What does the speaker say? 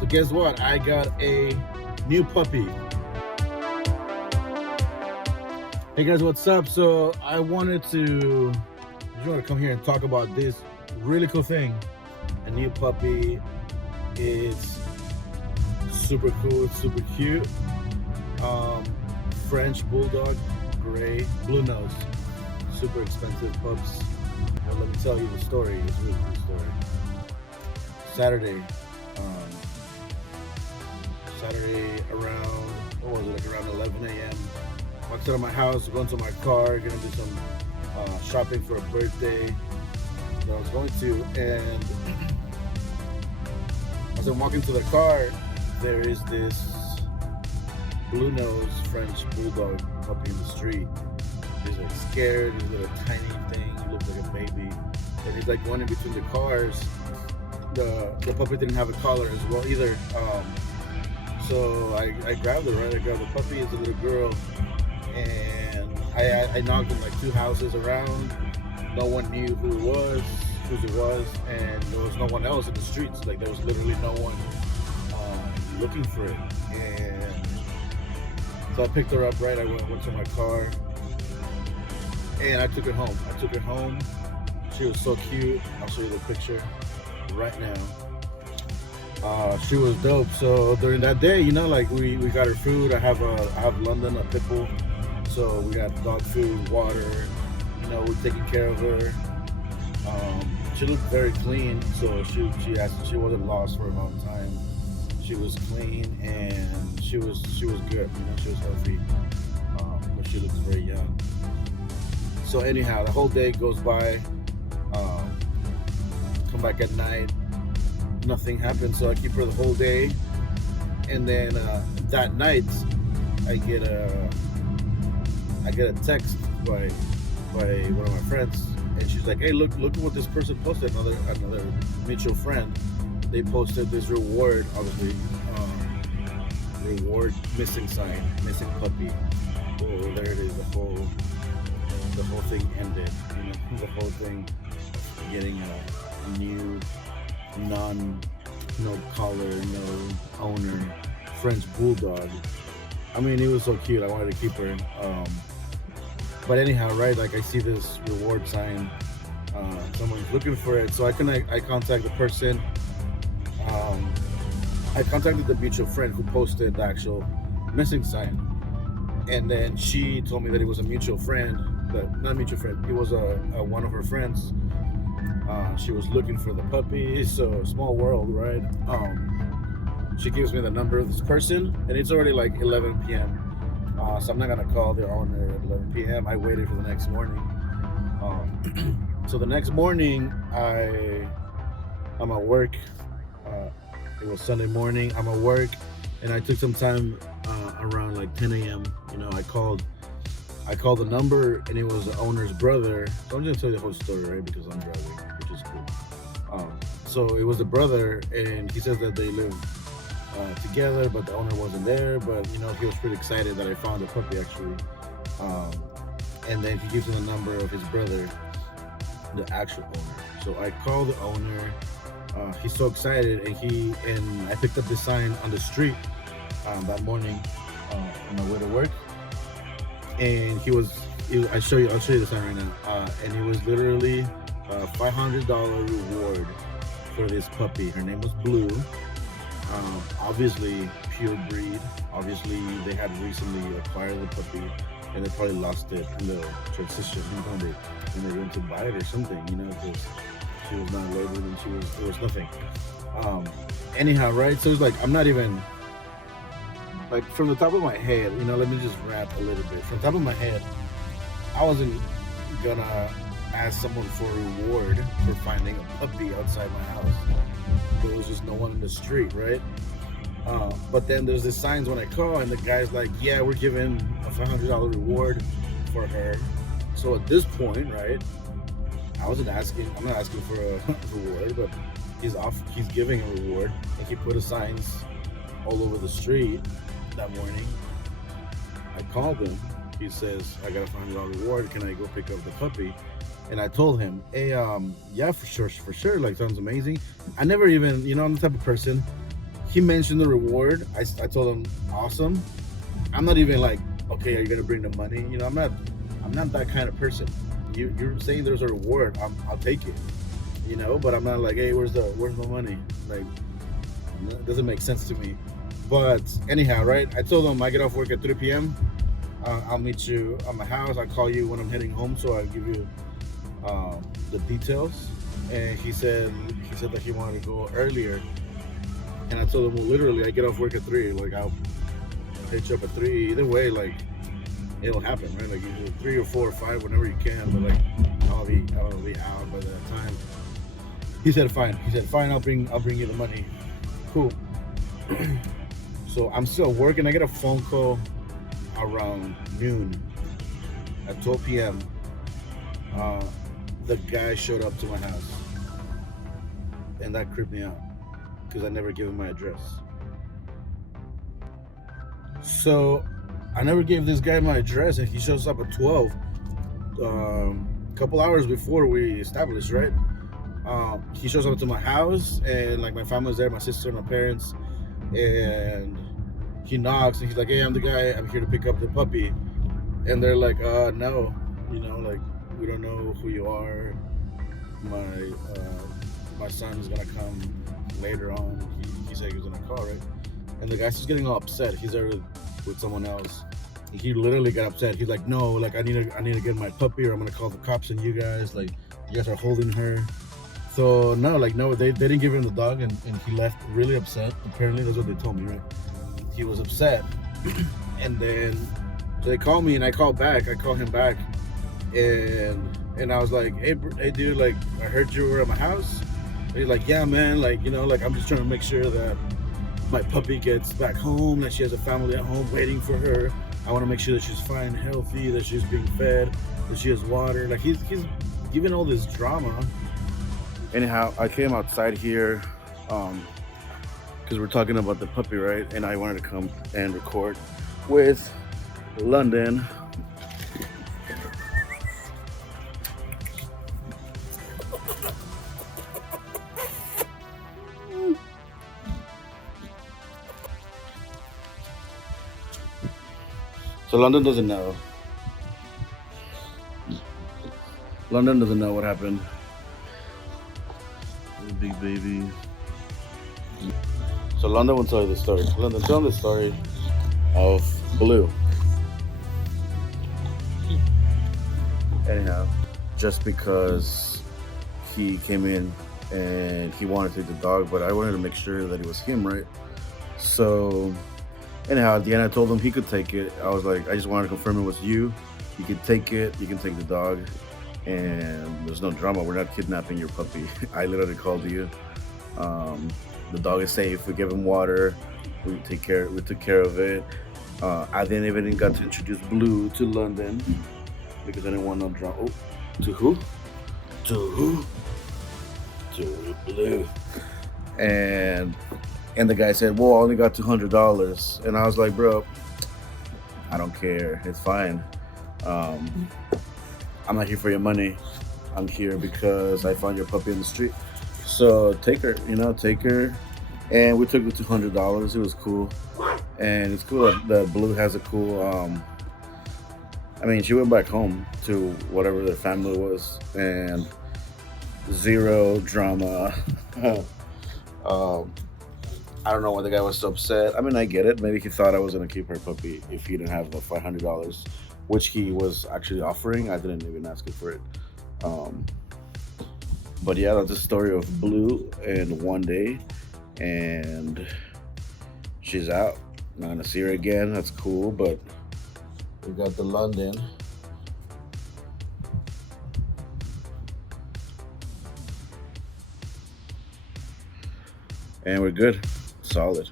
So guess what? I got a new puppy. Hey guys, what's up? So I wanted to come here and talk about this really cool thing. A new puppy. It's super cool. It's super cute. French Bulldog, gray, blue nose. Super expensive pups. But let me tell you the story. It's a really cool story. Saturday around, what was it, like around 11 a.m. Walked out of my house, going to my car, gonna do some shopping for a birthday that I was going to, and as I'm walking to the car, there is this blue nose French Bulldog puppy in the street. He's like scared, he's a little tiny thing, he looks like a baby, and he's like going in between the cars. The puppy didn't have a collar as well either. So I grabbed it, right? I grabbed the puppy. It's a little girl, and I knocked on like 2 houses around. No one knew who it was, and there was no one else in the streets. Like there was literally no one looking for it. And so I picked her up, right? I went to my car, and I took her home. She was so cute. I'll show you the picture right now. She was dope. So during that day, like we got her food. I have London, a pit bull, so we got dog food, water. We're taking care of her. She looked very clean, so she wasn't lost for a long time. She was clean and she was good. She was healthy, but she looks very young. So anyhow, the whole day goes by. Come back at night. Nothing happened, so I keep her the whole day, and then that night I get a text by one of my friends, and she's like, "Hey, look at what this person posted." Another mutual friend. They posted this reward, obviously, reward missing sign, missing puppy. Oh, there it is. The whole thing ended. The whole thing getting a new. No collar, no owner, French Bulldog. I mean, it was so cute. I wanted to keep her. But anyhow, right? Like I see this reward sign. Someone's looking for it, so I contact the person. I contacted the mutual friend who posted the actual missing sign, and then she told me that it was a mutual friend, but not mutual friend. It was a one of her friends. She was looking for the puppy, so small world, right? She gives me the number of this person, and it's already like 11 p.m. So I'm not gonna call the owner at 11 p.m. I waited for the next morning. So the next morning, I'm at work. It was Sunday morning. I'm at work, and I took some time around like 10 a.m. I called the number, and it was the owner's brother. So I'm just gonna tell you the whole story, right? Because I'm driving, which is cool. So it was the brother, and he says that they live together, but the owner wasn't there. But he was pretty excited that I found the puppy actually. And then he gives me the number of his brother, the actual owner. So I call the owner. He's so excited, and I picked up the sign on the street that morning on my way to work. And I'll show you the sign right now. And it was literally a $500 reward for this puppy. Her name was Blue. Obviously pure breed. Obviously they had recently acquired the puppy, and they probably lost it in the transition. When they went to buy it or something. Because she was not labeled, and it was nothing. Anyhow, right? So it's like I'm not even. Like from the top of my head, let me just rap a little bit. From the top of my head, I wasn't gonna ask someone for a reward for finding a puppy outside my house. There was just no one in the street, right? But then there's the signs when I call, and the guy's like, "Yeah, we're giving a $500 reward for her." So at this point, right? I'm not asking for a reward, but he's giving a reward, and he put the signs all over the street. That morning, I called him. He says, "I got a $500 reward. Can I go pick up the puppy?" And I told him, "Hey, yeah, for sure. Like, sounds amazing." I never even, I'm the type of person. he mentioned the reward. I told him awesome. I'm not even like, okay, are you gonna bring the money? You know, I'm not that kind of person. You're saying there's a reward, I'll take it. You know, but I'm not like, hey, where's the money? Like, it doesn't make sense to me. But anyhow, right? I told him I get off work at 3 p.m. I'll meet you at my house. I'll call you when I'm heading home, so I'll give you the details. And he said that he wanted to go earlier. And I told him, well, literally, I get off work at 3. Like, I'll hit you up at 3. Either way, like, it'll happen, right? Like, either 3 or 4 or 5, whenever you can. But like, I'll be out by that time. He said, fine. I'll bring you the money. Cool. So I'm still working. I get a phone call around noon at 12 p.m. The guy showed up to my house, and that creeped me out because I never gave him my address. So I never gave this guy my address, and he shows up at 12, a couple hours before we established, right? He shows up to my house, and like my family's there, my sister, my parents, and he knocks, and he's like, hey, I'm the guy, I'm here to pick up the puppy. And they're like, no, you know, like, we don't know who you are. My son is gonna come later on. He said he was gonna call, right? And the guy's just getting all upset. He's there with someone else. He literally got upset. He's like, no, like, I need to get my puppy, or I'm gonna call the cops on you guys. Like, you guys are holding her. So no, they didn't give him the dog, and he left really upset. Apparently, that's what they told me, right? He was upset. And then they called me, and I called him back, and I was like, hey dude, like, I heard you were at my house. And he's like, yeah, man, like, you know, like, I'm just trying to make sure that my puppy gets back home, that she has a family at home waiting for her. I want to make sure that she's fine, healthy, that she's being fed, that she has water. Like, he's giving all this drama. Anyhow, I came outside here because we're talking about the puppy, right? And I wanted to come and record with London. So London doesn't know. London doesn't know what happened. Big baby. So London will tell you the story. London, tell the story of Blue. Anyhow, just because he came in and he wanted to take the dog, but I wanted to make sure that it was him, right? So anyhow, at the end I told him he could take it. I was like, I just wanted to confirm it was you. You can take it, you can take the dog, and there's no drama. We're not kidnapping your puppy. I literally called you. The dog is safe. We gave him water. We took care of it. I didn't even got to introduce Blue to London because I didn't want no drama. Oh, to who? To who? To Blue. And the guy said, well, I only got $200. And I was like, bro, I don't care. It's fine. I'm not here for your money. I'm here because I found your puppy in the street. So take her, take her. And we took the $200. It was cool. And it's cool that Blue has a cool, she went back home to whatever their family was, and zero drama. I don't know why the guy was so upset. I mean, I get it. Maybe he thought I was going to keep her puppy if he didn't have the $500, which he was actually offering. I didn't even ask him for it. But yeah, that's the story of Blue in one day. And she's out. I'm not going to see her again. That's cool. But we got the London. And we're good. Solid.